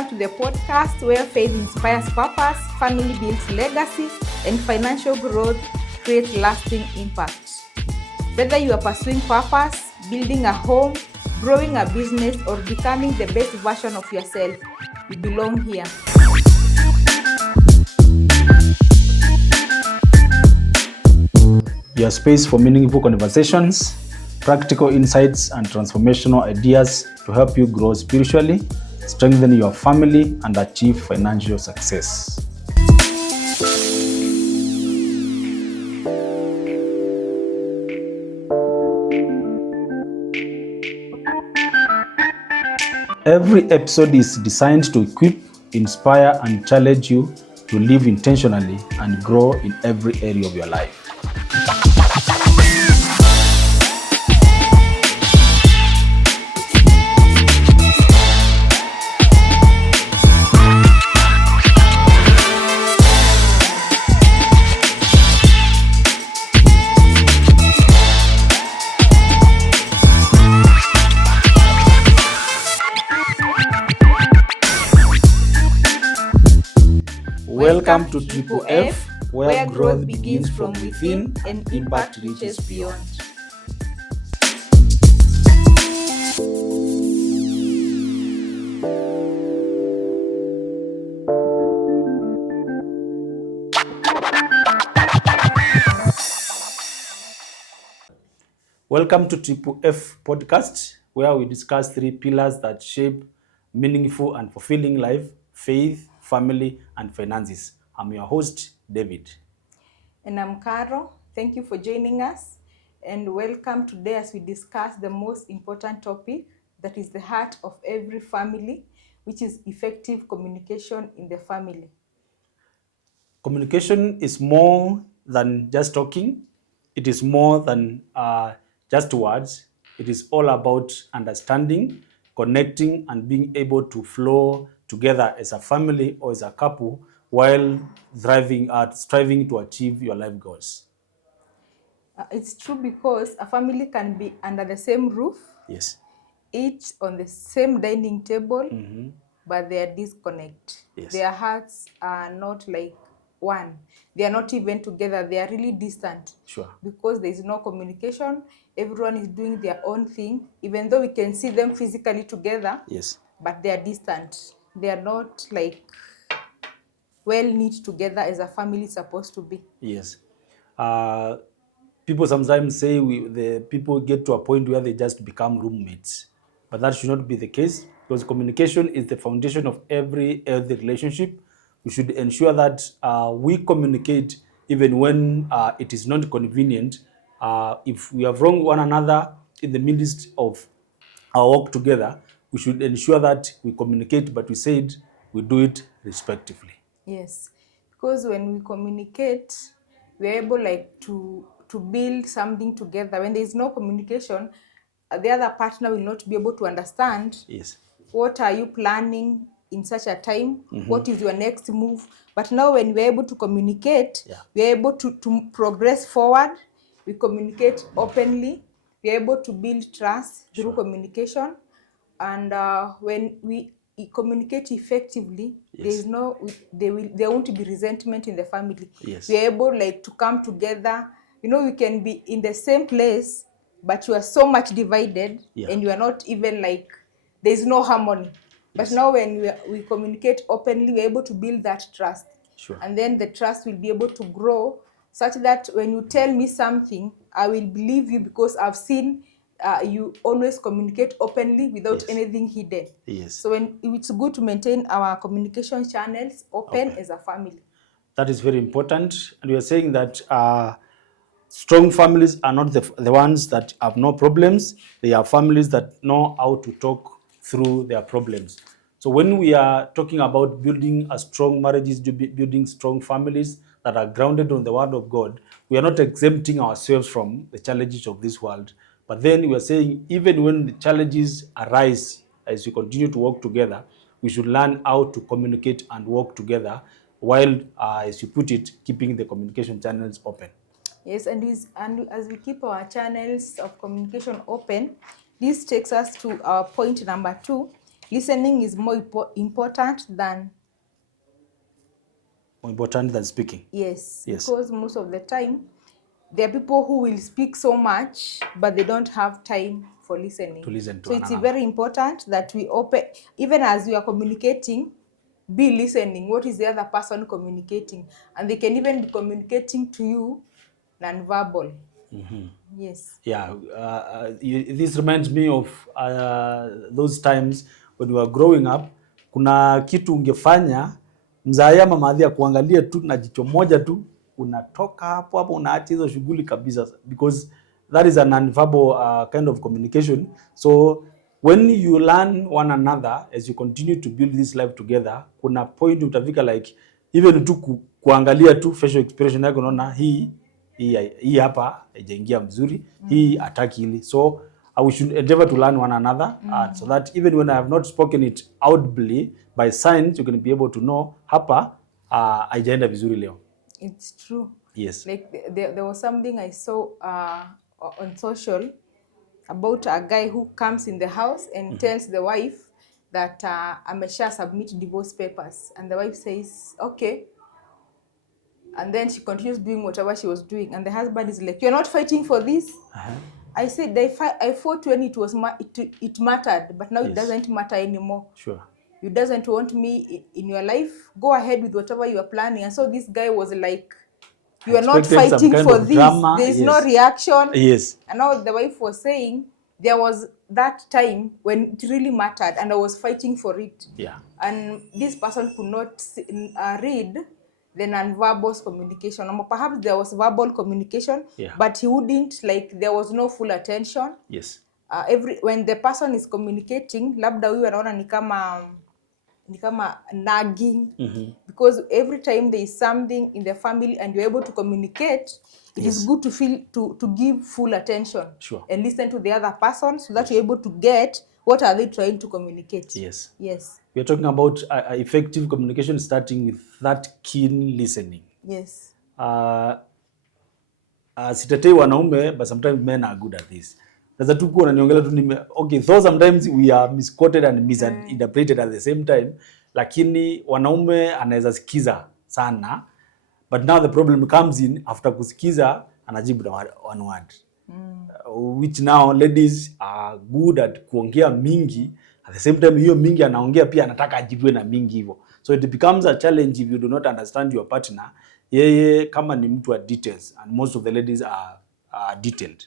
Welcome to the podcast where faith inspires purpose, family builds legacy, and financial growth creates lasting impact. Whether you are pursuing purpose, building a home, growing a business, or becoming the best version of yourself, you belong here. Your space for meaningful conversations, practical insights, and transformational ideas to help you grow spiritually, strengthen your family, and achieve financial success. Every episode is designed to equip, inspire, and challenge you to live intentionally and grow in every area of your life. Welcome to Triple F, where growth begins from within and impact reaches beyond. Welcome to Triple F podcast, where we discuss three pillars that shape meaningful and fulfilling life: faith, family, and finances. I'm your host, David. And I'm Caro. Thank you for joining us. And welcome today as we discuss the most important topic that is the heart of every family, which is effective communication in the family. Communication is more than just talking. It is more than just words. It is all about understanding, connecting, and being able to flow together as a family or as a couple while striving to achieve your life goals. It's true because a family can be under the same roof, Yes. each on the same dining table, but they are disconnected. Yes. Their hearts are not like one. They are not even together. They are really distant. Sure. Because there is no communication. Everyone is doing their own thing, even though we can see them physically together. Yes. But they are distant. They are not like well knit together as a family is supposed to be. Yes. People sometimes say the people get to a point where they just become roommates, but that should not be the case, because communication is the foundation of every healthy relationship. We should ensure that we communicate even when it is not convenient. If we have wronged one another in the midst of our work together, we should ensure that we communicate, but we said we do it respectively. Yes, because when we communicate, we're able like to build something together. When there is no communication, the other partner will not be able to understand. Yes. What are you planning in such a time? What is your next move? But now when we're able to communicate, we're able to progress forward. We communicate openly. We're able to build trust through communication. And when we communicate effectively, there won't be resentment in the family. Yes. We're able like to come together. You know, we can be in the same place, but you are so much divided, and you are not even like, there's no harmony. But now when we communicate openly, we're able to build that trust. Sure. And then the trust will be able to grow such that when you tell me something, I will believe you because I've seen you always communicate openly without anything hidden. Yes. So it's good to maintain our communication channels open as a family. That is very important. And we are saying that strong families are not the ones that have no problems. They are families that know how to talk through their problems. So when we are talking about building a strong marriages, building strong families that are grounded on the word of God, we are not exempting ourselves from the challenges of this world. But then we are saying even when the challenges arise as we continue to work together, we should learn how to communicate and work together while, as you put it, keeping the communication channels open. Yes, and as we keep our channels of communication open, this takes us to our point number 2, listening is more important than speaking. yes, Yes. because most of the time there are people who will speak so much but they don't have time for listening. To listen to so it's another. very important that we open, even as we are communicating, be listening. What is the other person communicating? And they can even be communicating to you non-verbal. Yes. Yeah, this reminds me of those times when we were growing up. Kuna kitu ungefanya mzae ama madhi kuangalia tu na jicho moja tu, unatoka hapo hapo unaacha hizo shughuli kabisa, because that is a non-verbal kind of communication. So when you learn one another as you continue to build this life together, kuna point utafika like even tu kuangalia tu facial expression yako, unaona hii hapa haijaingia mzuri, hii ataki hili. So we should endeavor to learn one another, so that even when I have not spoken it audibly, by signs you can be able to know hapa haijaenda vizuri leo. It's true. Yes. Like there was something I saw on social about a guy who comes in the house and tells the wife that amesha submit divorce papers, and the wife says okay, and then she continues doing whatever she was doing, and the husband is like, you're not fighting for this. I said I fought when it mattered, but now it doesn't matter anymore. Sure. You doesn't want me in your life, go ahead with whatever you are planning. And so this guy was like, you are not fighting for this drama. There is no reaction. Yes. And now the wife was saying there was that time when it really mattered and I was fighting for it. Yeah. And this person could not read the non-verbal communication. Or perhaps there was verbal communication, but he wouldn't, like, there was no full attention. Yes. When the person is communicating, labda huyu anaona ni kama nagging, because every time there is something in the family and you're able to communicate, it is good to feel to give full attention. Sure. And listen to the other person so that you're able to get what are they trying to communicate. Yes. Yes. We are talking about effective communication starting with that keen listening. Yes. Sitatei wanaume, but sometimes men are good at this. Sasa tu kuwa unaniongea tu okay, so sometimes we are misquoted and misinterpreted at the same time, lakini wanaume anaweza sikiza sana, but now the problem comes in after kusikiza anajibu na one word. Which now ladies are good at kuongea mingi, at the same time hiyo mingi anaongea pia anataka ajibiwe na mingi hivyo. So it becomes a challenge if you do not understand your partner. Yeye kama ni mtu wa details, and most of the ladies are detailed.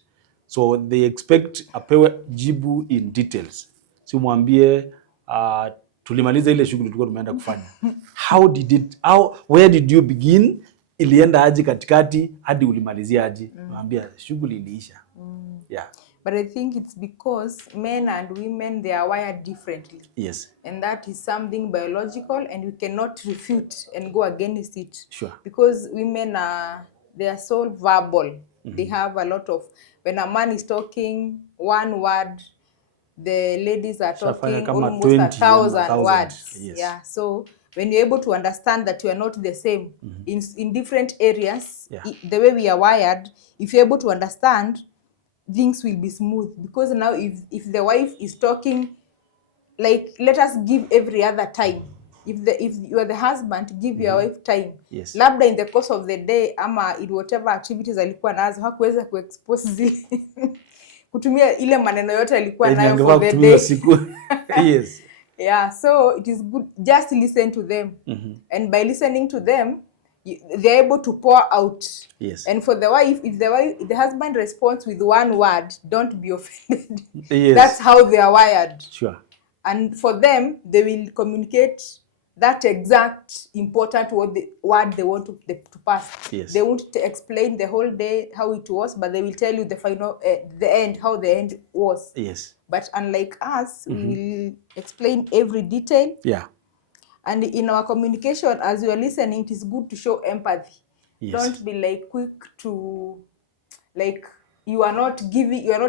So they expect apewe jibu in details. Si mwambie tulimaliza ile shughuli tulikuwa tumeenda kufanya. Where did you begin? Ilienda aje katikati hadi ulimalizia aje? Mwambia shughuli iliisha. Yeah. But I think it's because men and women, they are wired differently. Yes. And that is something biological and we cannot refute and go against it. Sure. Because women they are so verbal. They have a lot of, when a man is talking one word, the ladies are talking almost 1,000 words. Yes. Yeah. So when you're able to understand that you are not the same in different areas, the way we are wired, if you're able to understand, things will be smooth. Because now if the wife is talking, like, let us give every other time. If you are the husband, give your wife time. Yes. Labda in the course of the day ama in whatever activities alikuwa nazo hakuweza kuexpose zile kutumia ile maneno yote alikuwa nayo for the day. Yes. Yeah, so it is good just listen to them. And by listening to them, they're able to pour out. Yes. And for the wife, if the husband responds with one word, don't be offended. Yes. That's how they are wired. Sure. And for them, they will communicate that exact important word they want to pass. Yes. They won't explain the whole day how it was, but they will tell you the final, the end, how the end was. Yes. But unlike us, we will explain every detail. Yeah. And in our communication, as you are listening, it is good to show empathy. Yes. Don't be like quick to, like, you are not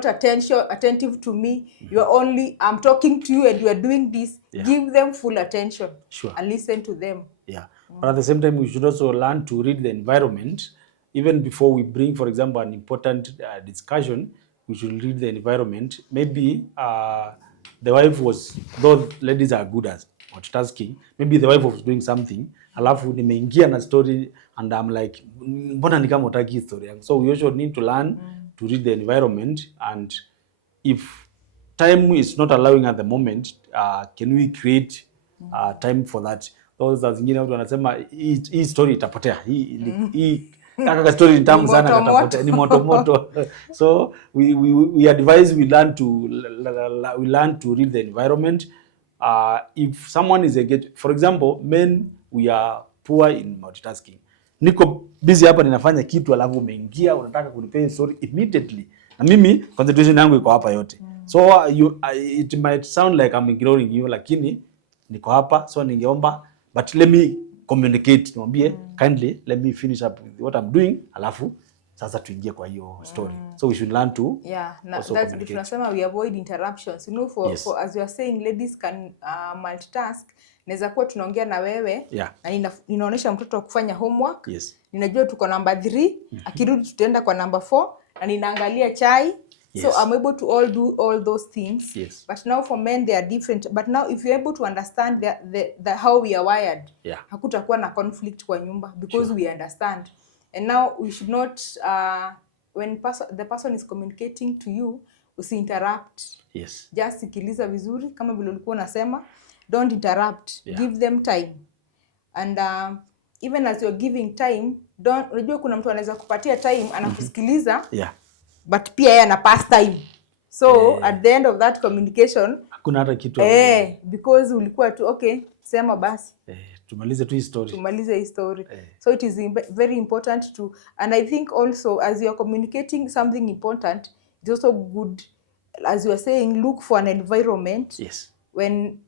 attentive to me. You are only, I'm talking to you and you are doing this. Yeah. Give them full attention. Sure. And listen to them. Yeah. But at the same time, we should also learn to read the environment. Even before we bring, for example, an important discussion, we should read the environment. Maybe the wife was, though ladies are good at multitasking, maybe the wife was doing something, alafu nimeingia na story and I'm like, mbona ni kama utaki story yangu? So we also need to learn to read the environment, and if time is not allowing at the moment, can we create time for that? Those are zingine watu wanasema hii story itapotea. Hii kaka story ni tamu sana katapotea, ni moto. So we advise we learn to read the environment. If someone is for example, men, we are poor in multitasking. Niko busy hapa ninafanya kitu alafu umeingia unataka kunipea story immediately. Na mimi concentration yangu iko hapa yote. So it might sound like I'm ignoring you, lakini niko hapa, so ningeomba, but let me communicate, niambie kindly, let me finish up with what I'm doing, alafu sasa tuingie kwa hiyo story. So we should learn to that's tunasema we avoid interruptions. You know, for as you are saying, ladies can multitask. Naweza kuwa tunaongea na wewe na ninaonesha mtoto kufanya homework. Ninajua tuko number 3, akirudi tutaenda kwa number 4 na ninaangalia chai. So I'm able to do all those things. But now for men they are different. But now if you're able to understand the how we are wired, hakutakuwa na conflict kwa nyumba because we understand. And now we should not when the person is communicating to you, usi-interrupt. Just sikiliza vizuri kama vile ulikuwa unasema. Don't interrupt. Give them time. And even as you're giving time, unajua kuna mtu anaweza kupatia time anakusikiliza. But pia yeye ana pass time. So at the end of that communication, hakuna hata kitu. Because ulikuwa tu okay, sema basi. Tumalize tu hii story. So it is very important to, and I think also as you are communicating something important, it's also good, as you are saying, look for an environment. When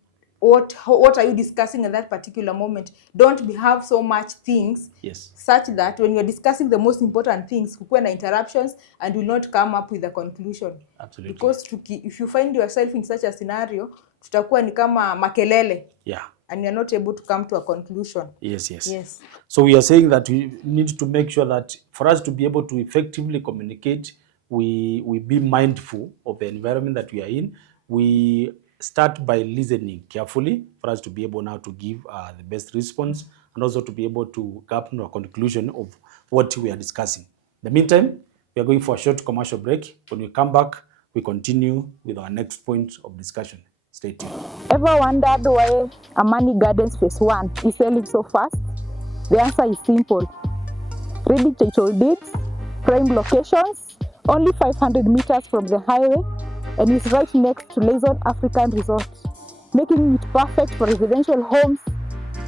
what are you discussing at that particular moment? Don't have so much things such that when you're discussing the most important things, kukuwe na interruptions and will not come up with a conclusion. Absolutely. Because if you find yourself in such a scenario, tutakuwa ni kama makelele. And you're not able to come to a conclusion. Yes. So we are saying that we need to make sure that for us to be able to effectively communicate, we be mindful of the environment that we are in. We start by listening carefully for us to be able now to give the best response, and also to be able to come to a conclusion of what we are discussing. In the meantime, we are going for a short commercial break. When we come back, we continue with our next point of discussion. Stay tuned. Ever wondered why Amani Gardens Phase 1 is selling so fast? The answer is simple. Ready title deeds, prime locations, only 500 meters from the highway, and is right next to Luzon African Resort, making it perfect for residential homes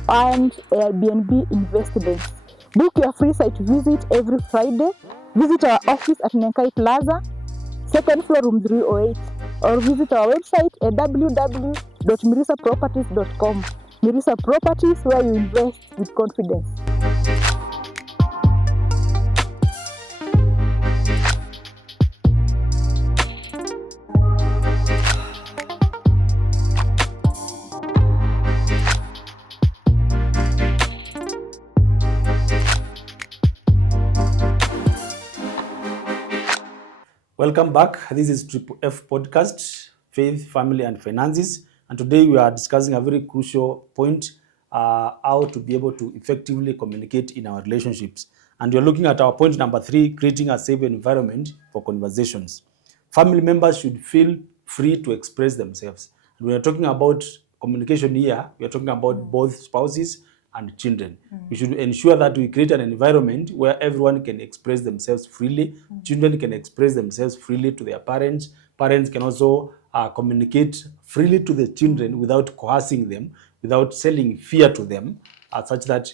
and Airbnb investments. Book your free site visit every Friday. Visit our office at Nenkai Plaza, 2nd floor, room 308, or visit our website at www.mirisaproperties.com. Mirisa Properties, where you invest with confidence. Welcome back. This is Triple F Podcast, Faith, Family and Finances. And today we are discussing a very crucial point, how to be able to effectively communicate in our relationships. And we are looking at our point number 3, creating a safe environment for conversations. Family members should feel free to express themselves. And we are talking about communication here. We are talking about both spouses and children. We should ensure that we create an environment where everyone can express themselves freely. Children can express themselves freely to their parents. Parents can also communicate freely to the children without coercing them, without selling fear to them, such that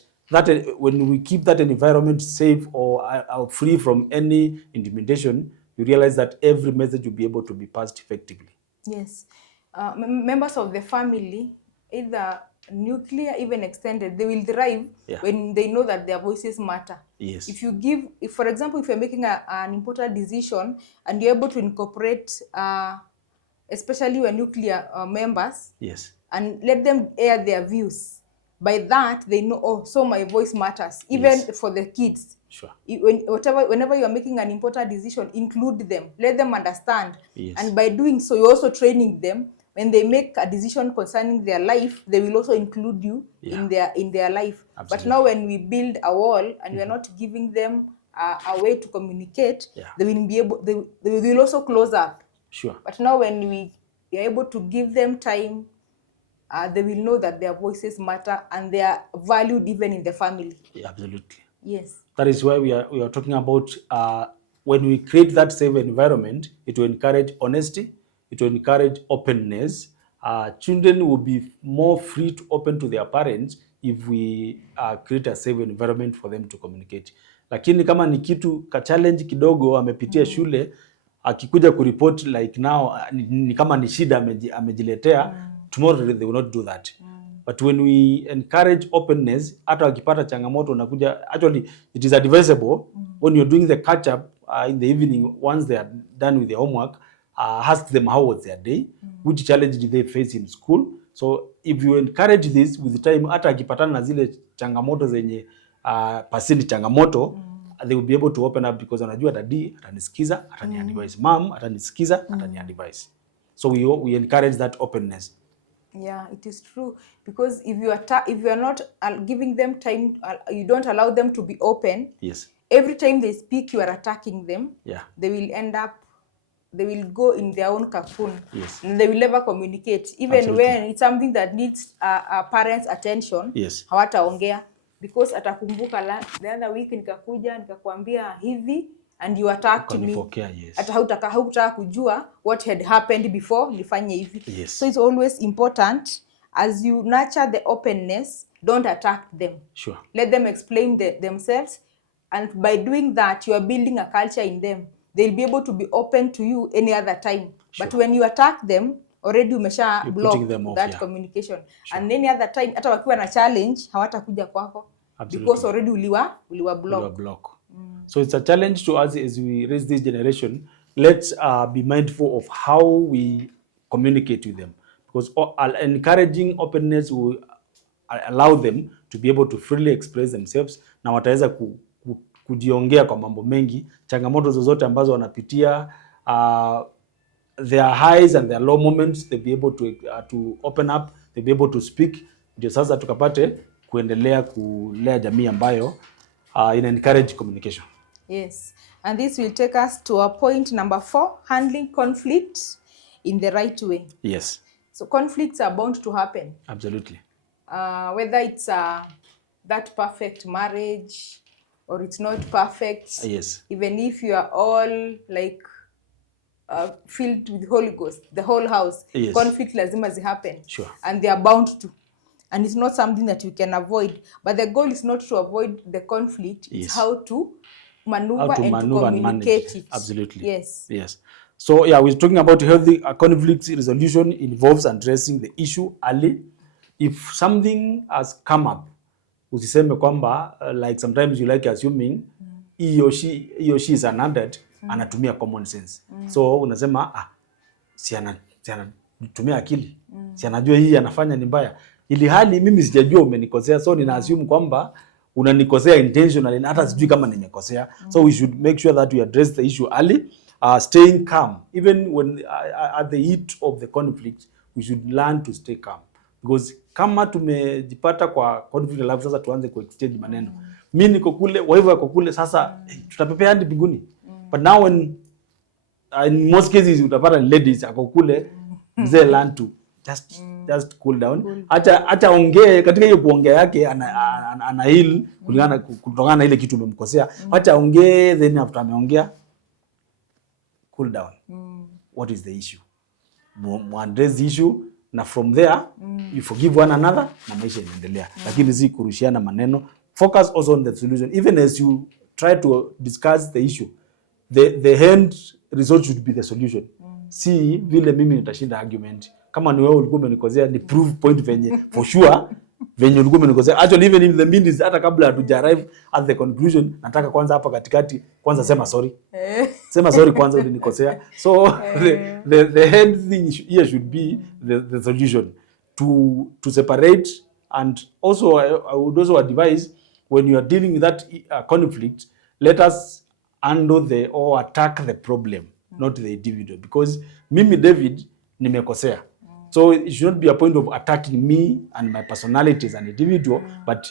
when we keep that environment safe or free from any intimidation, you realize that every message will be able to be passed effectively. Yes. Members of the family, either nuclear, even extended, they will thrive when they know that their voices matter. Yes. If for example, if you're making an important decision and you're able to incorporate, especially your nuclear members, and let them air their views, by that they know, oh, so my voice matters, even for the kids. Sure. Whenever you are making an important decision, include them, let them understand. And by doing so, you're also training them when they make a decision concerning their life, they will also include you in their life. Absolutely. But now when we build a wall and we are not giving them a way to communicate, they will be able, they will also close up. Sure. But now when we are able to give them time, they will know that their voices matter and they are valued even in the family. Yeah, absolutely. Yes. That is why we are talking about when we create that safe environment, it will encourage honesty, it will encourage openness. Children will be more free to open to their parents if we create a safe environment for them to communicate. Lakini kama ni kitu ka challenge kidogo amepitia shule, akikuja kuripoti like now ni kama ni shida amejiletea, tomorrow they will not do that. But when we encourage openness, hata wakipata changamoto unakuja, actually it is advisable when you're doing the catch up in the evening, once they are done with their homework, ask them how was their day, which challenge did they face in school. So if you encourage this with time, hata akipatana na zile changamoto zenye pasini changamoto, they will be able to open up because anajua dadi atanisikiza, ataniadvise, mom atanisikiza, ataniadvise. So we encourage that openness. Yeah, it is true, because if you are not giving them time, you don't allow them to be open. Yes. Every time they speak, you are attacking them. Yeah. They will go in their own cocoon. Yes. And they will never communicate, even Absolutely. when it's something that needs a parent's attention. Yes. Hawataongea because atakumbuka the other week nikakuja nikakwambia hivi and you attacked me. Yes. Hata hautaka kujua what had happened before nifanye hivi. Yes. So it's always important, as you nurture the openness, don't attack them. Sure. Let them explain themselves, and by doing that you are building a culture in them. They'll be able to be open to you any other time. Sure. But when you attack them, already umesha block that communication. Sure. And any other time, hata wakiwa na challenge, hawatakuja kwako. Absolutely. Because already uliwa block. So it's a challenge to us as we raise this generation. Let's be mindful of how we communicate with them, because encouraging openness will allow them to be able to freely express themselves, na wataweza kujiongea kwa mambo mengi, changamoto zozote ambazo wanapitia, their highs and their low moments, they'll be able to open up, they'll be able to speak, ndio sasa tukapate kuendelea kulea jamii ambayo ina encourage communication. Yes, and this will take us to our point number 4, handling conflict in the right way. Yes. So conflicts are bound to happen. Absolutely. Whether it's that perfect marriage or it's not perfect. Yes. Even if you are all like filled with Holy Ghost, the whole house, yes. Conflict lazima happen. Sure. And they are bound to. And it's not something that you can avoid. But the goal is not to avoid the conflict. Yes. It's how to maneuver and communicate it. Absolutely. Yes. Yes. So yeah, we're talking about healthy conflict resolution involves addressing the issue early. If something has come up, usiseme kwamba like sometimes you like assuming he or she is an adult, anatumia common sense. So unasema si anatumia akili. Si anajua hii anafanya ni mbaya. Ili hali mimi sijajua umenikosea, so nina assume kwamba unanikosea intentionally na hata sijui kama nimekosea. So we should make sure that we address the issue early, staying calm. Even when at the heat of the conflict, we should learn to stay calm. Because kama tumejipata kwa conflict alafu sasa tuanze ku-exchange maneno. Mimi niko kule, wewe uko kule, sasa tutapepea hadi mbinguni. But now when in most cases utapata ladies ako kule, they learn to just cool down. Acha ongee, katika hiyo kuongea yake ana heal kutokana na ile kitu umemkosea. Acha ongee, then after ameongea cool down. What is the issue? Address the issue, na from there you forgive one another na maisha inaendelea. Lakini si kurushiana maneno. Focus also on the solution. Even as you try to discuss the issue, the end result should be the solution. Si vile mimi nitashinda argument. Kama ni wewe ulikuwa umenikosea, ni prove point venye for sure venye ulikuwa umenikosea. Actually even in the minutes, hata kabla hatuja arrive at the conclusion, nataka kwanza hapa katikati kwanza sema sorry. Sema sorry kwanza ulinikosea. So the end thing here should be the solution to separate. And also I would also advise, when you are dealing with that conflict, let us handle or attack the problem, not the individual. Because mimi David nimekosea. So it should not be a point of attacking me and my personality as an individual, but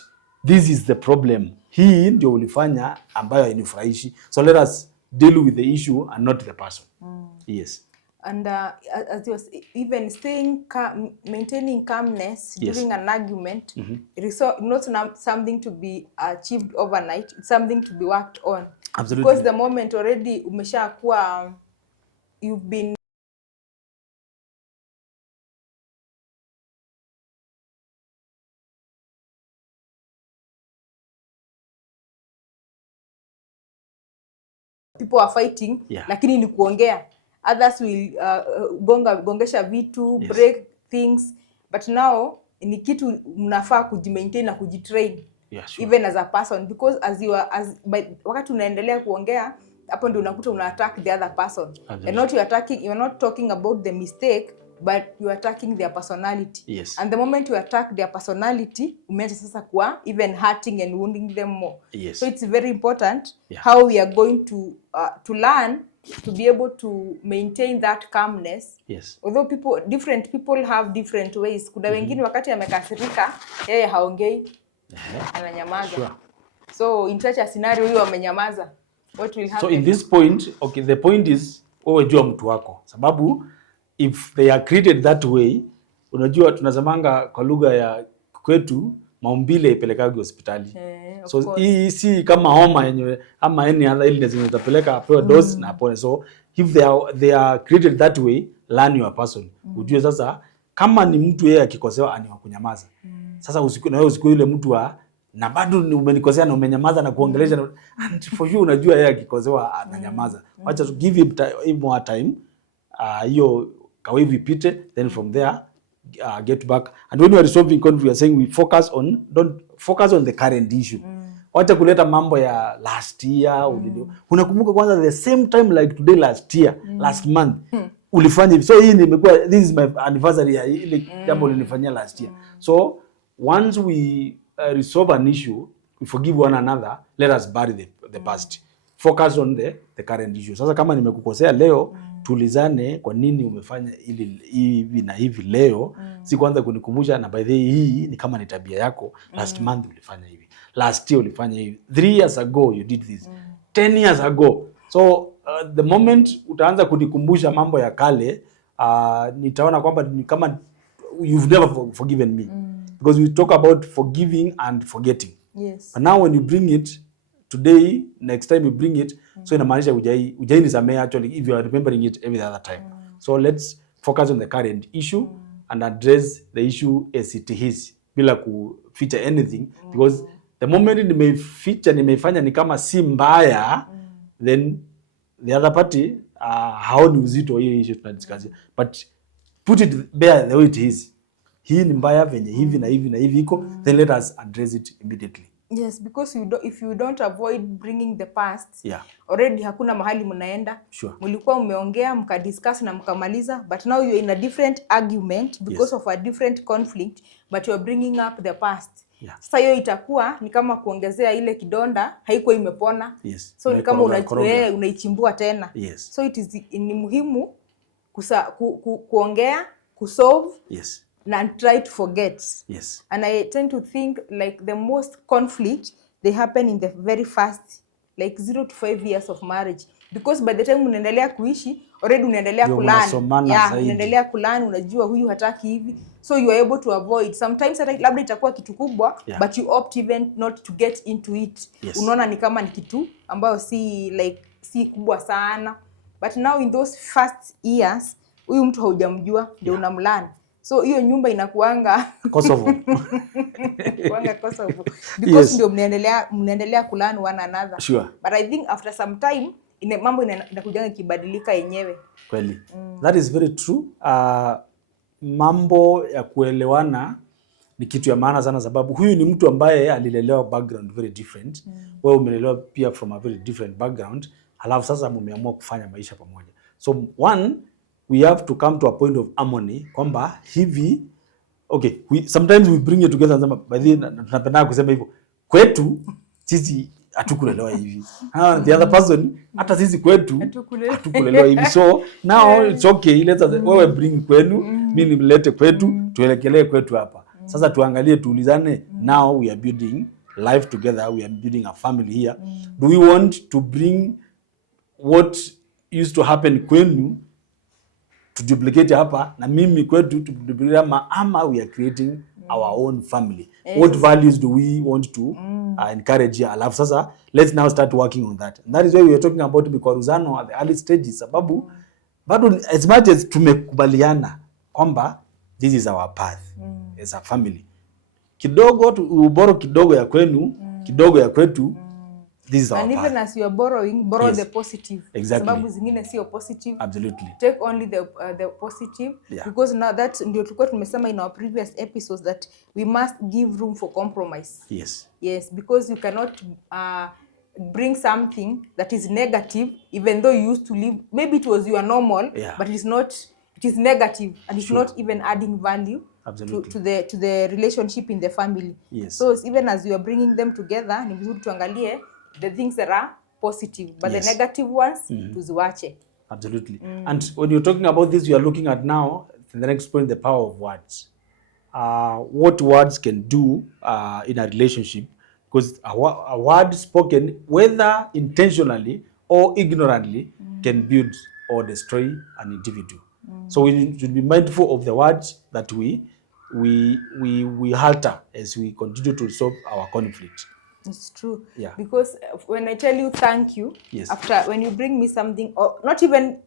this is the problem. Hii ndio ulifanya ambayo hainifurahishi. So let us deal with the issue and not the person. Yes. And as you was even maintaining calmness during an argument, it is not something to be achieved overnight. It's something to be worked on. Absolutely. Because the moment already umeshakuwa, you've been people are fighting, lakini ni kuongea. Others will gongesha vitu, break things, but now ni kitu mnafaa kujimaintain na kujitrain, even as a person, because wakati unaendelea kuongea, hapo ndio unakuta una attack the other person. You're not talking about the mistake, but you are attacking their personality. And the moment you attack their personality, umeanza sasa kuwa even hurting and wounding them more. So it's very important how we are going to learn to be able to maintain that calmness. Although different people have different ways. Kuna wengine wakati amekasirika, yeye haongei, ananyamaza. So in such a scenario, huyo amenyamaza, what will happen? So in this point, okay, the point is wewe jua mtu wako, sababu if they are created that way, unajua tunasemanga kwa lugha ya kwetu, maumbile ipelekage hospitali. So hii si kama homa yenyewe ama any other illness inatapeleka apewe dose na apone. So if they are created that way, learn your person. Ujue sasa kama ni mtu yeye akikosewa ani wa kunyamaza. Sasa na wewe usiku ile mtu wa na bado umenikosea na umenyamaza na kuongelesha, and for you unajua yeye akikosewa ananyamaza. Acha to give him more time. Hiyo kawe vipite, then from there get back. And when we are resolving conflict, we are saying don't focus on the current issue. Wacha kuleta mambo ya last year. Unakumbuka kwanza the same time like today last year, last month ulifanya hivi. So hii nimekuwa, this is my anniversary ya ile jambo nilifanyia last year. So once we resolve an issue, we forgive one another, let us bury the past. Focus on the current issue. Sasa kama nimekukosea leo, tulizane kwa nini umefanya hivi na hivi leo. Si kwanza kunikumbusha na by the way hii ni kama ni tabia yako, last month ulifanya hivi, last year ulifanya hivi, 3 years ago you did this, 10 years ago. So the moment utaanza kunikumbusha mambo ya kale, nitaona kwamba ni kama you've never forgiven me. Because we talk about forgiving and forgetting. But now when you bring it today, next time you bring it, so inamaanisha ujai nisamee actually if you are remembering it every other time. So let's focus on the current issue and address the issue as it is, bila kuficha anything, because the moment nimeifanya ni kama si mbaya, then the other party haoni uzito hiyo issue tunadiscuss. But put it there the way it is. Hii ni mbaya venye hivi na hivi na hivi iko, then let us address it immediately. Yes, because if you don't avoid bringing the past, already hakuna mahali mnaenda. Mlikuwa umeongea, mkadiscuss na mkamaliza, but now you're in a different argument because of a different conflict, but you're bringing up the past. Sasa hiyo itakuwa ni kama kuongezea ile kidonda haikuwa imepona. So ni kama unaichimbua tena. So ni muhimu kuongea, kusolve, and try to forget. And I tend to think like the most conflict, they happen in the very first like 0 to 5 years of marriage, because by the time unaendelea kuishi already unaendelea kulani. Unaendelea kulani, unajua huyu hataki hivi, so you are able to avoid sometimes labda itakuwa kitu kubwa, but you opt even not to get into it. Unaona ni kama ni kitu ambayo si kubwa sana, but now in those first years huyu mtu haujamjua ndio unamlani. So hiyo nyumba inakuanga Kosovo. Kosovo. Because ndio mnaendelea kulani one another. But I think after some time mambo inakujanga kibadilika yenyewe. Kweli. That is very true. Mambo ya kuelewana ni kitu ya maana sana, sababu huyu ni mtu ambaye alilelewa background very different. Wewe umelelewa pia from a very different background. Halafu sasa mmeamua kufanya maisha pamoja. So one, we have to come to a point of harmony kwamba hivi, sometimes we bring it together and by the tunapenda kusema hivyo kwetu sisi hatukulelewa hivi. The other person, hata sisi kwetu hatukulelewa hivi. So now it's okay, let's wewe bring kwenu, mimi nilete kwetu, tuelekelee kwetu hapa. Sasa tuangalie, tuulizane, now we are building life together, we are building a family here. Do we want to bring what used to happen kwenu to duplicate hapa na mimi kwetu to duplicate ama we are creating our own family? What values do we want to encourage here? Alafu sasa let's now start working on that. And that is why we are talking about mikwaruzano at the early stages, sababu bado as much as tumekubaliana kwamba this is our path as a family, kidogo uboro kidogo ya kwenu, kidogo ya kwetu, this is our and path. Even as you are borrowing, borrow Yes. the positive. Exactly. Sababu zingine sio positive. Absolutely. Take only the positive. Yeah. Because now that ndio tulikuwa tumesema in our previous episodes that we must give room for compromise. Yes. Yes, because you cannot bring something that is negative, even though you used to live, maybe it was your normal, but it is not, it is negative, and it's not even adding value to the relationship in the family. Yes. So even as you are bringing them together, ni vizuri tuangalie the things that are positive, but the negative ones tuziwache. Absolutely. And when you're talking about this, you are looking at now the next point, the power of words. What words can do in a relationship, because a word spoken, whether intentionally or ignorantly, can build or destroy an individual. So we should be mindful of the words that we alter as we continue to solve our conflict. It's true. Yeah. Because when I tell you thank you, Yes. after when you bring me something, or not even,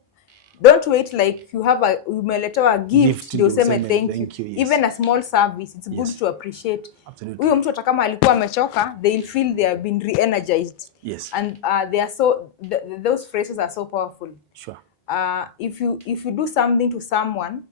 don't wait like you have a, umeletewa a gift, ndio useme thank you. Yes. Even a small service, it's good to appreciate. Absolutely. Huyo mtu hata kama alikuwa amechoka, they'll feel they have been re-energized. Yes. And they are so, those phrases are so powerful. Sure. If you do something to someone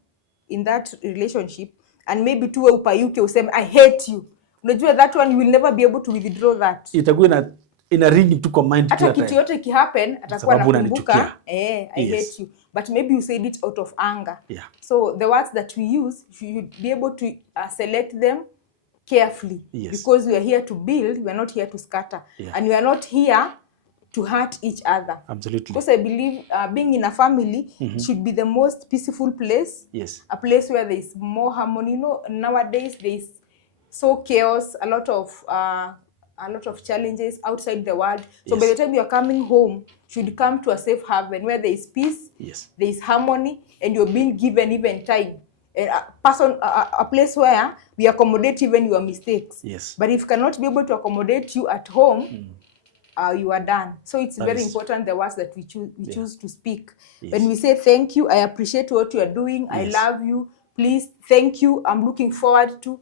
in that relationship, and maybe tuwe upayuke useme I hate you, unajua that one you will never be able to withdraw that. Itakuwa ina ring to command hata kitu yote kihappen atakuwa anakumbuka I hate you, but maybe you said it out of anger. So the words that we use, you should be able to select them carefully, because we are here to build, we are not here to scatter, and we are not here to hurt each other. Absolutely. Because I believe being in a family should be the most peaceful place. Yes. A place where there is more harmony. You know, nowadays there is so chaos, a lot of challenges outside the world. So by the time you are coming home, you should come to a safe haven where there is peace, there is harmony, and you're being given even time. A place where we accommodate even your mistakes. Yes. But if you cannot be able to accommodate you at home, you are done. So it's very important the words that we choose to speak. When we say thank you, I appreciate what you are doing, I love you, please, thank you, I'm looking forward to.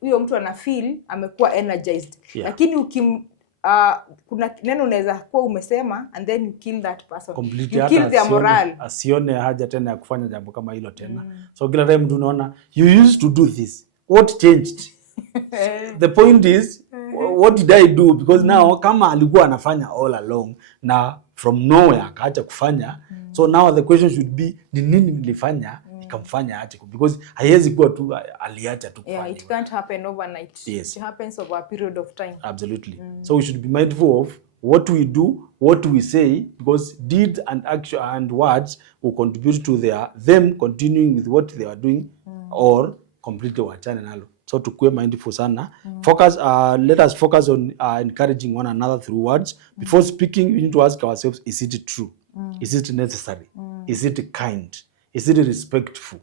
Huyo mtu ana feel amekuwa energized. Lakini kuna neno unaweza kuwa umesema and then you kill that person. Completely. You kill their morale. Asione haja tena ya kufanya jambo kama hilo tena. So kila time mtu unaona you used to do this. What changed? The point is, what did I do? Because now kama alikuwa anafanya all along na from nowhere akaacha kufanya, so now the question should be ni nini nilifanya nikamfanya aache, because haiwezi kuwa tu aliacha tu kufanya. It can't happen overnight. Yes. It happens over a period of time. Absolutely. So we should be mindful of what we do, what we say, because deeds and action and words will contribute to them continuing with what they are doing or completely wachane nalo. So tukue mindful sana. Let us focus on encouraging one another through words. Before speaking, we need to ask ourselves, is it true? Is it necessary? Is it kind? Is it respectful?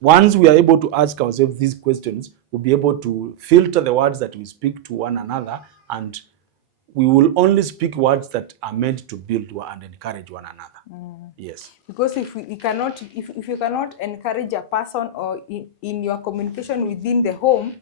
Once we are able to ask ourselves these questions, we'll be able to filter the words that we speak to one another, and we will only speak words that are meant to build and encourage one another. Yes. Because if you cannot encourage a person or in your communication within the home,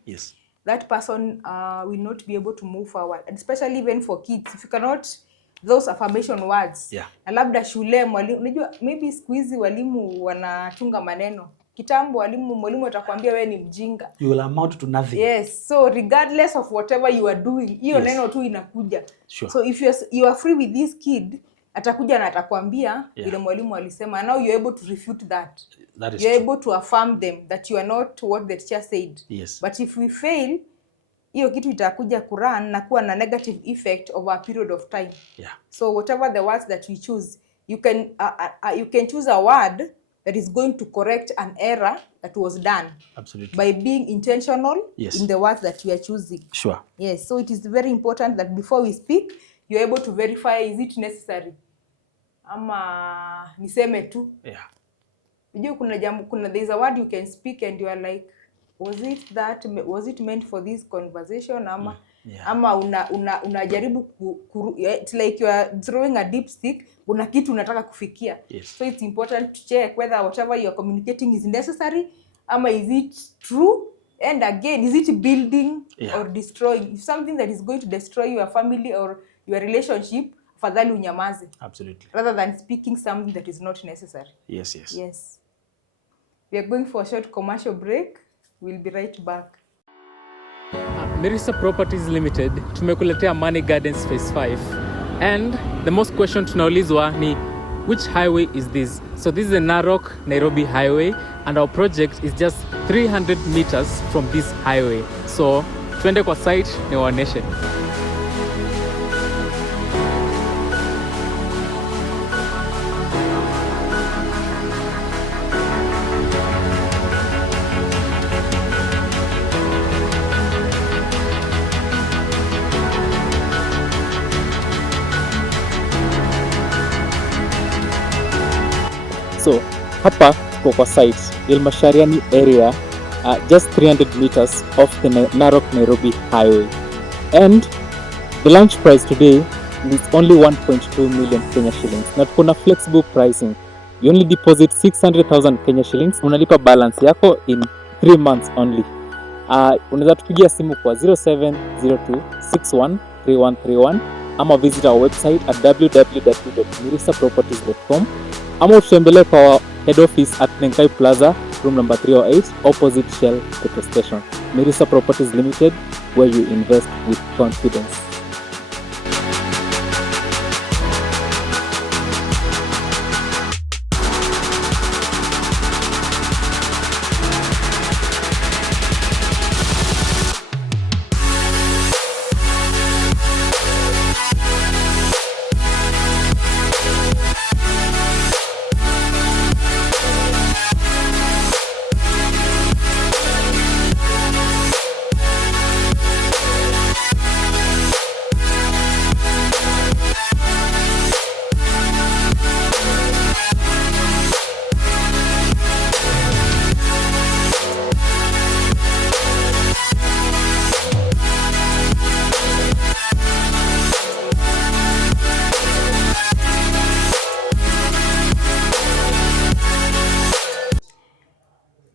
that person will not be able to move forward. And especially even for kids, if you cannot, those affirmation words. Na labda shule mwalimu, unajua maybe siku hizi walimu wanachunga maneno. Kitambo mwalimu atakwambia wewe ni mjinga. You will amount to nothing. Yes. So regardless of whatever you are doing, hiyo neno tu inakuja. So if you are free with this kid, atakuja na atakwambia ile mwalimu alisema. Now you're able to refute that. You're able to affirm them that you are not what the teacher said. But if we fail, hiyo kitu itakuja kurun na kuwa na negative effect over a period of time. Yeah. So whatever the words that you choose, you can choose a word that is going to correct an error that was done. Absolutely. By being intentional in the words that you are choosing. Sure. Yes, so it is very important that before we speak, you're able to verify, is it necessary? Ama niseme tu. Yeah. There is a word you can speak and you are like, was it meant for this conversation? Ama unajaribu it's like you are throwing a dipstick, una kitu unataka kufikia. Yes. So it's important to check whether whatever you are communicating is necessary, ama is it true, and again, is it building or destroying? If something that is going to destroy your family or your relationship, afadhali unyamaze. Absolutely. Rather than speaking something that is not necessary. Yes. We are going for a short commercial break. We'll be right back. Mirisa Properties Ltd tumekuletea Money Gardens Phase 5, and the most question tunaulizwa ni which highway is this? So this is a Narok Nairobi highway, and our project is just 300 meters from this highway. So twende kwa site niwaoneshe. So hapa tuko kwa site Ilmashariani area, just 300 meters off the Narok Nairobi highway, and the launch price today is only 1.2 million Kenya shillings. Na tuko na flexible pricing. You only deposit 600,000 Kenya shillings, unalipa balance yako in 3 months only. Unaweza tupigia simu kwa 0702613131 ama visit our website at www.mirisaproperties.com, ama utembelee kwa head office at Nenkai Plaza, room number 308, opposite Shell petrol station. Mirisa Properties Limited, where you invest with confidence.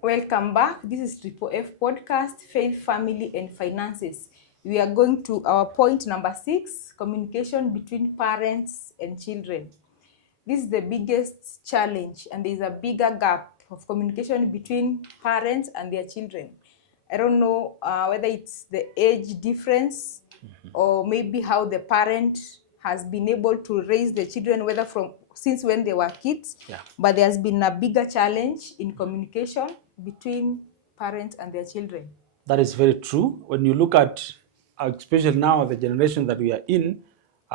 Welcome back. This is Triple F Podcast, Faith, Family and Finances. We are going to our point number 6, communication between parents and children. This is the biggest challenge, and there is a bigger gap of communication between parents and their children. I don't know whether it's the age difference or maybe how the parent has been able to raise the children, whether since when they were kids, but there's been a bigger challenge in communication between parents and their children. That is very true. When you look at, especially now, the generation that we are in,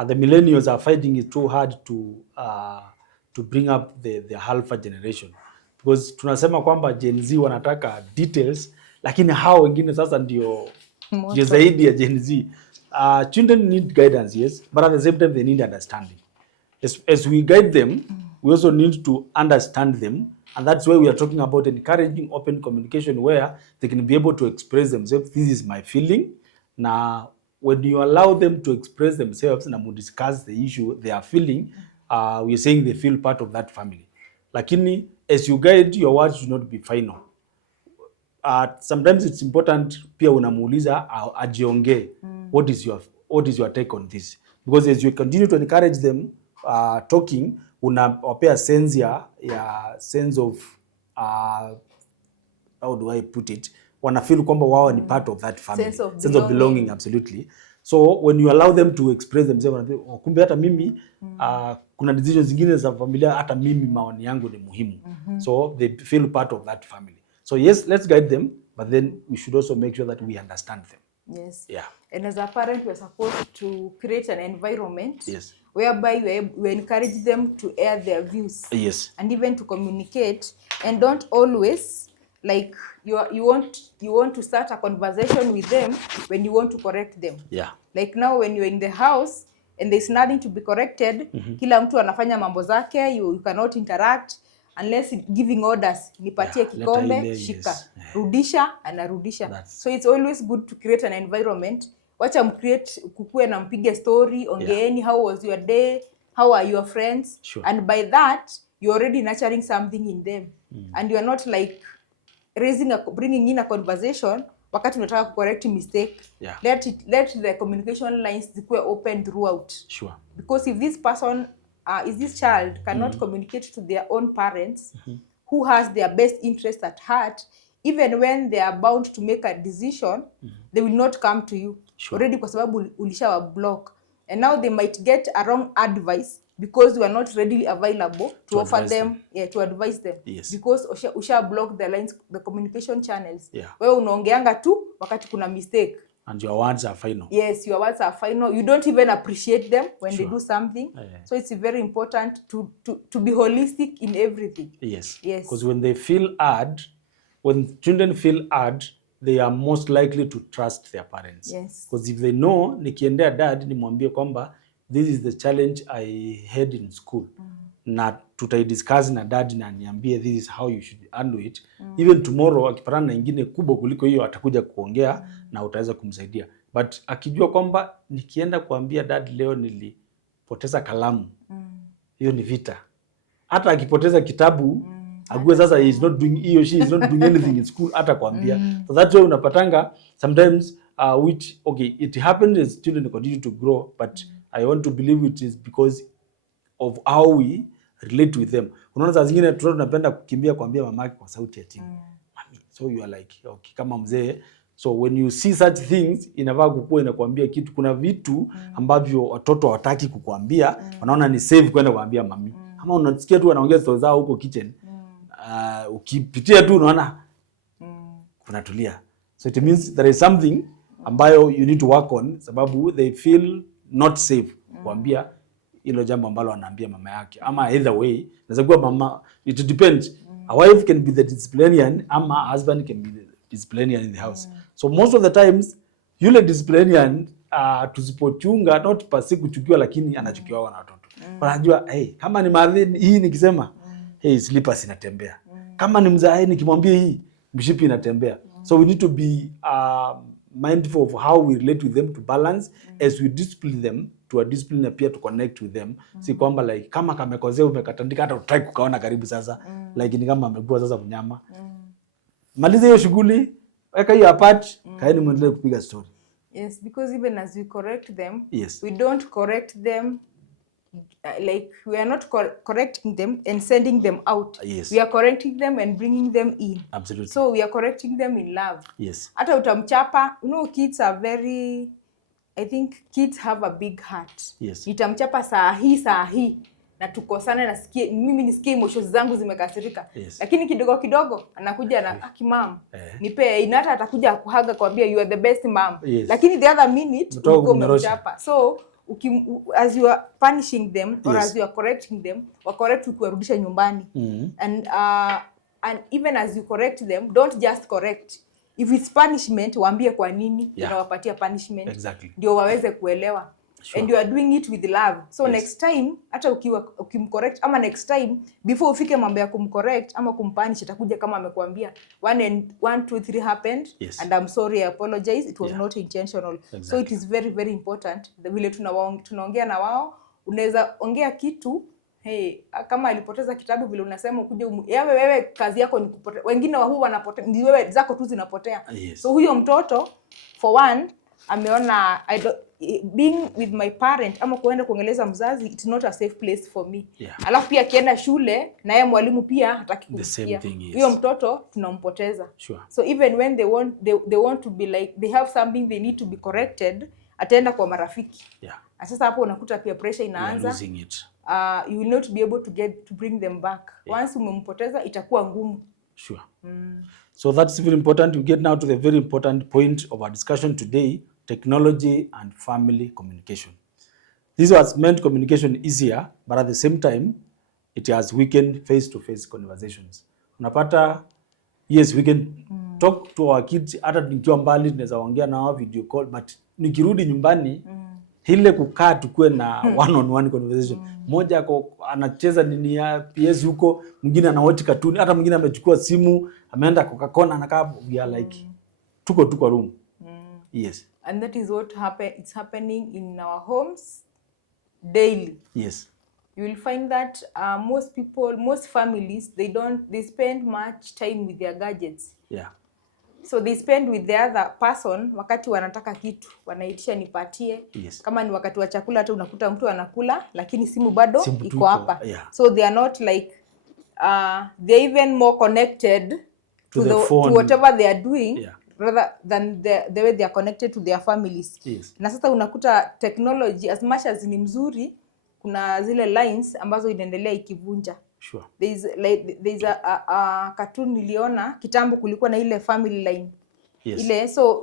the millennials are finding it too hard to bring up the alpha generation, because tunasema kwamba Gen Z wanataka details, lakini hao wengine sasa ndio zaidi ya Gen Z. Children need guidance, yes, but at the same time they need understanding. As we guide them, we also need to understand them. And that's why we are talking about encouraging open communication, where they can be able to express themselves. This is my feeling. Now, when you allow them to express themselves and we discuss the issue they are feeling, we are saying they feel part of that family. Lakini, as you guide, your words should not be final. Sometimes it's important pia unamuuliza ajiongee. What is your take on this? Because as you continue to encourage them talking, unawapea sense of how do I put it, wana feel kwamba wao ni part of that family, sense of belonging. Absolutely. So when you allow them to express themselves, kumbe hata mimi kuna decisions zingine za familia, hata mimi maoni yangu ni muhimu. So they feel part of that family. So yes, let's guide them, but then we should also make sure that we understand them. Yes. Yeah. And as a parent, we're supposed to create an environment Yes. whereby we encourage them to air their views. Yes. And even to communicate, and don't always like you want to start a conversation with them when you want to correct them. Yeah. Like now when you're in the house and there's nothing to be corrected, kila mtu anafanya mambo zake, you cannot interact unless giving orders, nipatie kikombe, shika, yes. rudisha, anarudisha. So it's always good to create an environment. Wacha mcreate, kukue na mpige story, ongeeni, how was your day, how are your friends? Sure. And by that, you're already nurturing something in them. And you're not like bringing in a conversation wakati unataka correct mistake. Yeah. Let the communication lines zikuwe open throughout. Sure. Because if this person this child cannot communicate to their own parents who has their best interest at heart, even when they are bound to make a decision, they will not come to you. Sure. Already kwa sababu ulishawa block. And now they might get a wrong advice because you are not readily available to offer them, to advise them. Yes. Because usha block the lines, the communication channels. Yeah. Wewe unaongeanga tu wakati kuna mistake. And your words are final. Yes, your words are final. You don't even appreciate them when Sure. they do something. Yeah. So it's very important to be holistic in everything. Yes. Yes. Because when they feel heard, when children feel heard, they are most likely to trust their parents. Yes. Because if they know, nikiendea dad nimwambie kwamba this is the challenge I had in school. Na tutaidiscuss na dad na niambie this is how you should handle it. Even tomorrow akipatana na ingine kubwa kuliko hiyo atakuja kuongea na utaweza kumsaidia. But akijua kwamba nikienda kuambia dad leo nilipoteza kalamu. Hiyo ni vita. Hata akipoteza kitabu ague sasa he is not doing, he or she is not doing anything in school hata kuambia. So that's why unapatanga sometimes which it happens as children continue to grow, but I want to believe it is because of how we relate with them. Unaona saa zingine tunapenda kukimbia kuambia mamake kwa sauti ya chini. Mami, so you are like okay kama mzee. So when you see such things inafaa kukua inakuambia kitu. Kuna vitu ambavyo watoto hawataki kukuambia, wanaona ni safe kwenda kuambia mami. Kama unasikia tu wanaongea stories zao huko kitchen, ukipitia tu unaona kunatulia. So it means there is something ambayo you need to work on sababu they feel not safe kuambia hilo jambo ambalo anaambia mama yake. Ama either way, naweza kuwa mama, it depends. A wife can be the disciplinarian ama a husband can be the disciplinarian in the house. So most of the times yule disciplinarian tusipochunga, not pasi kuchukiwa lakini anachukiwa na watoto. Wanajua kama ni madhi hii nikisema slippers inatembea. Kama ni mzae nikimwambia hii mshipi inatembea. So we need to be mindful of how we relate with them to balance as we discipline them, to a discipline na pia to connect with them. Si kwamba like kama kamekozea umekatandika hata utaki kukaona karibu sasa. Like ni kama amegua sasa kunyama. Maliza hiyo shughuli, weka hiyo apart, kaeni muendelee kupiga story. Yes, because even as we correct them, yes, we don't correct them like we are not correcting them and sending them out. Yes. We are correcting them and bringing them in. Absolutely. So we are correcting them in love. Yes. Hata utamchapa, kids are very, I think kids have a big heart. Yes. Nitamchapa saa hii na tukosane na mimi nisikie emotions zangu zimekasirika. Yes. Lakini kidogo kidogo anakuja na mom. Nipe inata atakuja kuhaga kwambia you are the best mom. Yes. Lakini the other minute uko umemchapa. So as you are punishing them or as you are correcting them, correct ukiwarudisha nyumbani. And even as you correct them, don't just correct. If it's punishment, waambie kwa nini unawapatia punishment. Exactly. Ndio waweze kuelewa. Sure. And you are doing it with love. So next time hata ukimcorrect ama next time before ufike mambo ya kumcorrect ama kumpunish atakuja kama amekuambia 1 2 3 happened and I'm sorry, I apologize, it was not intentional. Exactly. So it is very very important the vile tunaongea na wao. Unaweza ongea kitu kama alipoteza kitabu vile unasema ukuje wewe kazi yako ni kupotea. Wengine wa huwa wanapotea, ni wewe zako tu zinapotea. Yes. So huyo mtoto for one ameona being with my parent ama kuenda kuongeleza mzazi, it's not a safe place for me. Alafu pia akienda shule na yeye mwalimu pia hataki kumsikia. Huyo mtoto tunampoteza. Sure. So even when they want to be like they have something they need to be corrected, ataenda kwa marafiki. Sasa hapo unakuta pia pressure inaanza. You will not be able to bring them back. Once umempoteza itakuwa ngumu. Sure. So that's very important. We get now to the very important point of our discussion today, technology and family communication. This has made communication easier, but at the same time, it has weakened face-to-face conversations. Unapata, yes, we can talk to our kids, hata nikiwa mbali tunaweza ongea na wao video call, but nikirudi nyumbani, ile kukaa tukue na one-on-one conversation. Mmoja ako anacheza nini ya PS huko, mwingine anawatch cartoon, hata mwingine amechukua simu, ameenda kwa kona anakaa, we are like tuko room. Yes. And that is what it's happening in our homes daily. Yes. You will find that most families, they spend much time with their gadgets. Yeah. So they spend with the other person wakati wanataka kitu, wanaitisha nipatie. Yes. Kama ni wakati wa chakula hata unakuta mtu anakula lakini simu bado iko hapa. Yeah. So they are not like they're even more connected to whatever they are doing. Yeah. Rather than the way they are connected to their families. Yes. Na sasa unakuta technology as much as ni mzuri, kuna zile lines ambazo inaendelea ikivunja. Sure. There's a cartoon niliona kitambo, kulikuwa na ile family line. Yes. Ile so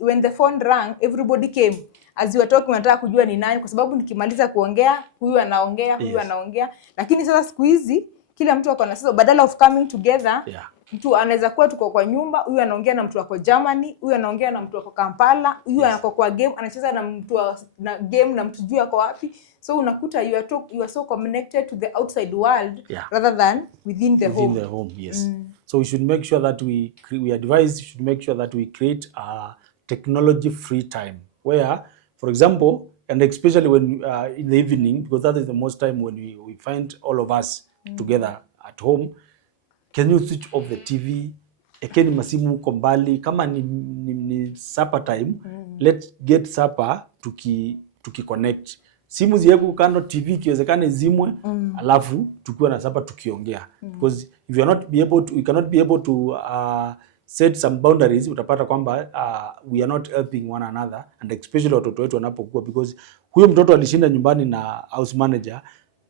when the phone rang, everybody came. As you were talking, unataka kujua ni nani, kwa sababu nikimaliza kuongea huyu anaongea, huyu anaongea. Lakini sasa siku hizi kila mtu ako na, sasa badala of coming together, mtu anaweza kuwa tuko kwa nyumba, huyu anaongea na mtu wako Germany, huyu anaongea na mtu wako Kampala, huyu anako kwa game anacheza na mtu na game na mtu juu yako wapi. So unakuta you are so connected to the outside world rather than within the home. Within the home, yes. So we should make sure that we should make sure that we create a technology free time where, for example, and especially when in the evening, because that is the most time when we find all of us together at home. Can you switch off the TV? Ekeni masimu uko mbali. Kama ni supper time, let's get supper tuki-connect. Simu ziweke kando, TV kiwezekane zimwe, alafu tukiwa na supper tukiongea. Because if you are not we cannot be able to set some boundaries, utapata kwamba we are not helping one another, and especially watoto wetu wanapokuwa, because huyo mtoto alishinda nyumbani na house manager.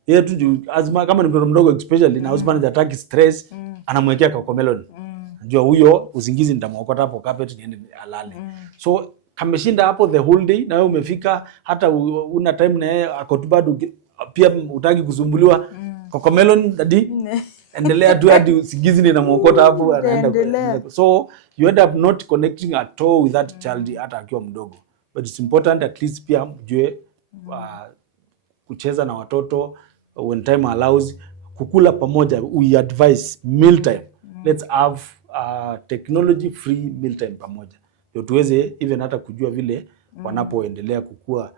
Yeye tu kama ni mtoto mdogo especially na house manager ataki stress, anamwekea Cocomelon. Najua huyo usingizi nitamwokota hapo carpet niende alale. So kameshinda hapo the whole day, na wewe umefika hata una time na yeye ako bado pia utaki kusumbuliwa. Cocomelon daddy endelea tu hadi usingizi ninamwokota hapo anaenda. So you end up not connecting at all with that child hata akiwa mdogo. But it's important at least pia mjue kucheza na watoto when time allows, kukula pamoja. We advise meal time. Let's have technology free meal time pamoja. Ndio tuweze even hata kujua vile wanapoendelea kukua.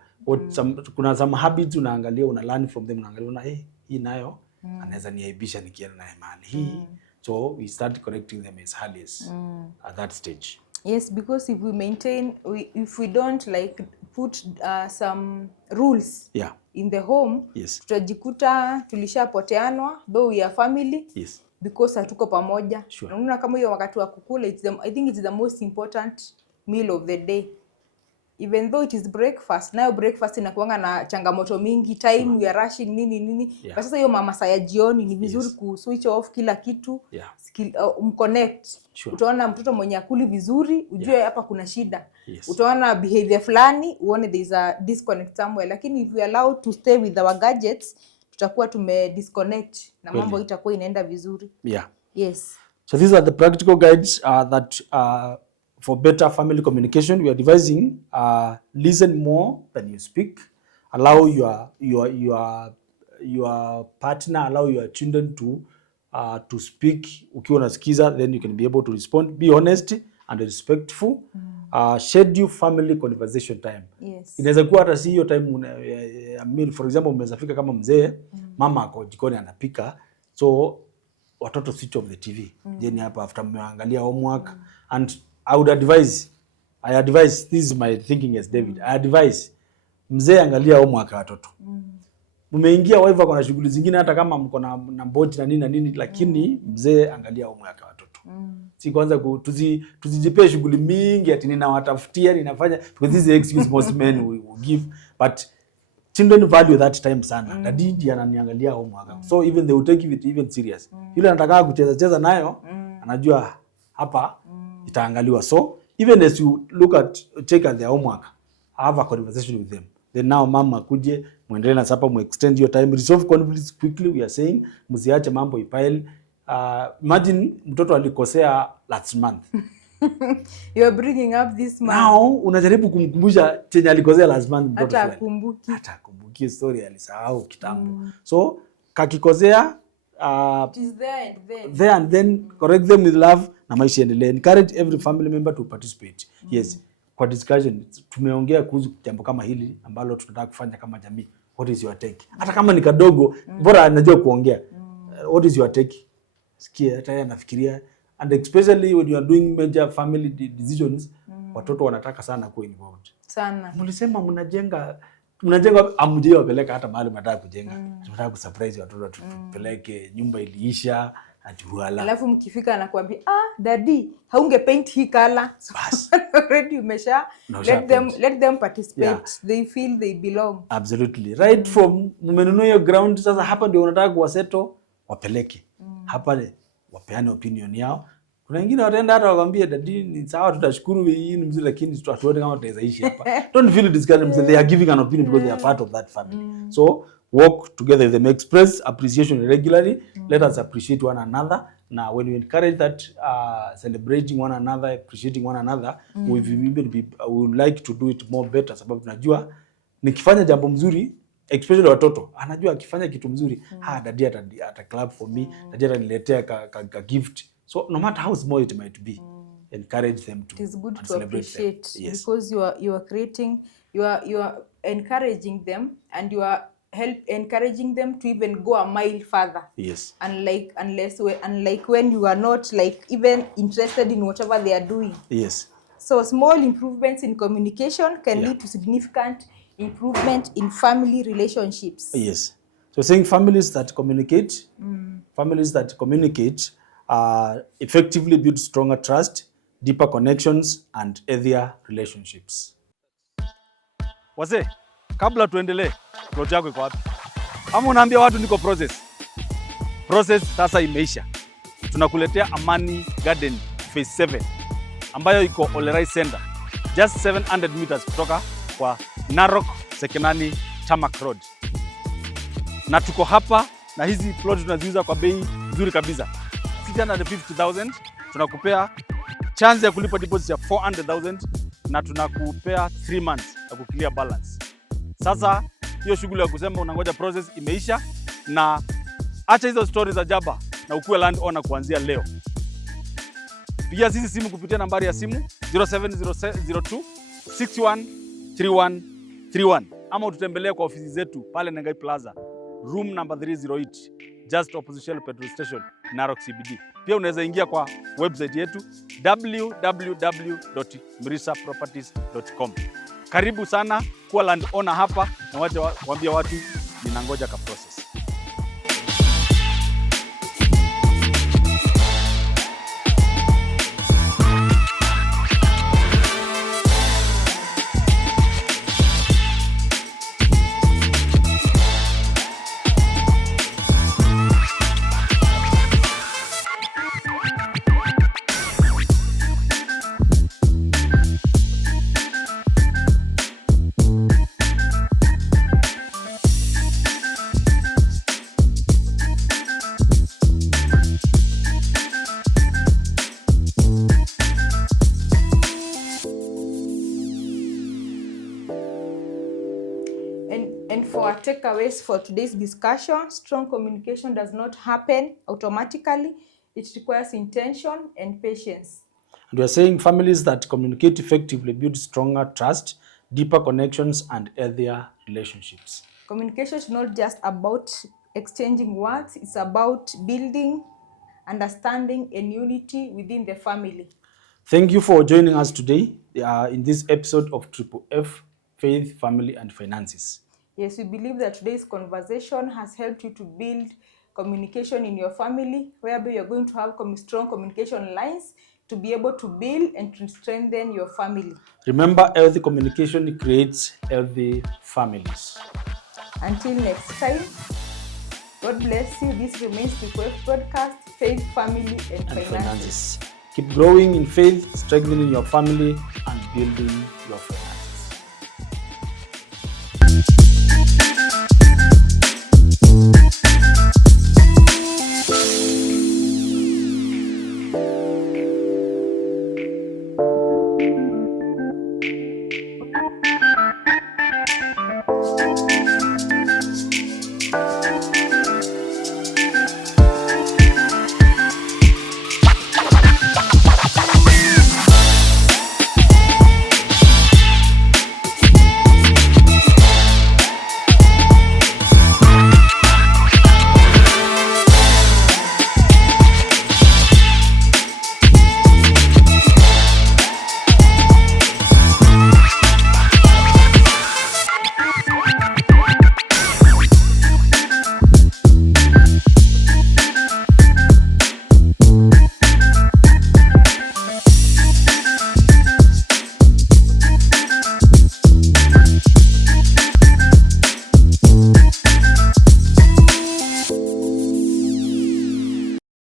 Kuna some habits unaangalia, una learn from them, unaangalia hii nayo anaweza niaibisha nikienda naye mahali hii. So we start connecting them as early as at that stage. Yes, because if we don't like put some rules in the home, tutajikuta tulishapoteanwa, though we are family, because hatuko pamoja. Unaona kama hiyo wakati wa kukula, I think it's the most important meal of the day. Even though it is breakfast, nayo breakfast inakuanga na changamoto mingi, time we are rushing nini. Kwa sasa hiyo masaa ya jioni ni vizuri ku switch off kila kitu, umconnect. Utaona mtoto mwenye akuli vizuri, ujue hapa kuna shida. Utaona behavior fulani, uone there is a disconnect somewhere. Lakini if we allow to stay with our gadgets, tutakuwa disconnect na mambo itakuwa inaenda vizuri. Yes. So these are the practical guides that for better family communication. We are devising listen more than you speak. Allow your partner, allow your children to speak. Ukiwa unasikiza, then you can be able to respond. Be honest and respectful. Schedule family conversation time. Inaweza kuwa hata si hiyo time meal, for example, umeweza fika kama mzee, mama ako jikoni anapika, so watoto switch off the TV. Then hapa after mmeangalia homework, and I advise, this is my thinking as David, I advise mzee angalia homework ya watoto. Mmeingia wife kuna shughuli zingine, hata kama mko na boti na nini, lakini mzee angalia homework ya watoto. Si kwanza tuzijipe shughuli mingi ati ninawatafutia ninafanya, because this is the excuse most men will give, but children value that time sana. Daddy ananiangalia homework. So even they will take it even serious. Yule anataka kucheza nayo, anajua hapa itaangaliwa. So even as you check at their homework, have a conversation with them. Then now mama kuje muendelee na sapa, mu extend your time, resolve conflicts quickly. We are saying msiache mambo ipile. Imagine mtoto alikosea last month. You are bringing up this man. Now unajaribu kumkumbusha chenye alikosea last month mtoto. Hata akumbuki Story alisahau kitambo. So kakikosea it is there and then correct them with love na maisha endelee. Encourage every family member to participate. Yes. Kwa discussion tumeongea kuhusu jambo kama hili ambalo tunataka kufanya kama jamii. What is your take? Hata kama ni kadogo, bora anajua kuongea. What is your take? Sikia hata yeye anafikiria, and especially when you are doing major family decisions, watoto wanataka sana kuwa involved. Sana. Mlisema mnajenga amjie wapeleka hata mahali mnataka kujenga. Tunataka kusurprise watoto, tupeleke nyumba iliisha atuhala. Alafu mkifika anakuambia daddy haunge paint hii color. Already umesha let them participate. Yeah. They feel they belong. Absolutely. Right from mmenunua hiyo ground, sasa hapa ndio unataka kuwaseto, wapeleke. Hapa wapeane opinion yao. Kuna wengine wataenda hata wakwambie daddy ni sawa, tutashukuru hii ni mzuri, lakini tuatuone kama tutaweza ishi hapa. Don't feel discouraged. They are giving an opinion because they are part of that family. So work together with them, express appreciation regularly. Let us appreciate one another. Now when we encourage that celebrating one another, appreciating one another, we would like to do it more better, sababu tunajua nikifanya jambo mzuri, especially watoto, anajua akifanya kitu mzuri, daddy ata clap for me, daddy ataniletea ka gift. So no matter how small it might be, encourage them to. It is good to appreciate them. Yes. Because you are creating, you are encouraging them, and you are encouraging them to even go a mile further. Yes. Unlike when you are not like even interested in whatever they are doing. Yes. So small improvements in communication can lead to significant improvement in family relationships. Yes. So saying families that communicate effectively build stronger trust, deeper connections, and healthier relationships. Wase, kabla tuendelee, plot yako iko wapi? Ama unaambia watu niko process? Process sasa imeisha. Tunakuletea Amani Garden Phase 7 ambayo iko Olerai Center, just 700 meters kutoka kwa Narok Sekenani Tarmac Road. Na tuko hapa na hizi plot tunaziuza kwa bei nzuri kabisa. 650,000, tunakupea chance ya kulipa deposit ya 400,000 na tunakupea 3 months ya kuclear balance. Sasa hiyo shughuli ya kusema unangoja process imeisha, na acha hizo stories za jaba na ukuwe land owner kuanzia leo. Pigia sisi simu kupitia nambari ya simu 0702 613131 ama ututembelee kwa ofisi zetu pale Nengai Plaza, room number 308, just opposition petrol station, Narok CBD. Pia unaweza ingia kwa website yetu www.mirisaproperties.com. Karibu sana kuwa land owner hapa, na wacha waambia watu ninangoja ka process. And for our takeaways for today's discussion, strong communication does not happen automatically. It requires intention and patience. And we are saying families that communicate effectively build stronger trust, deeper connections, and healthier relationships. Communication is not just about exchanging words, it's about building understanding and unity within the family. Thank you for joining us today in this episode of Triple F, Faith, Family, and Finances. Yes, we believe that today's conversation has helped you to build communication in your family, whereby you're going to have strong communication lines to be able to build and to strengthen your family. Remember, healthy communication creates healthy families. Until next time, God bless you. This remains the Podcast. faith, family, and and finances. finances. Keep growing in faith, strengthening your family, and building your finances.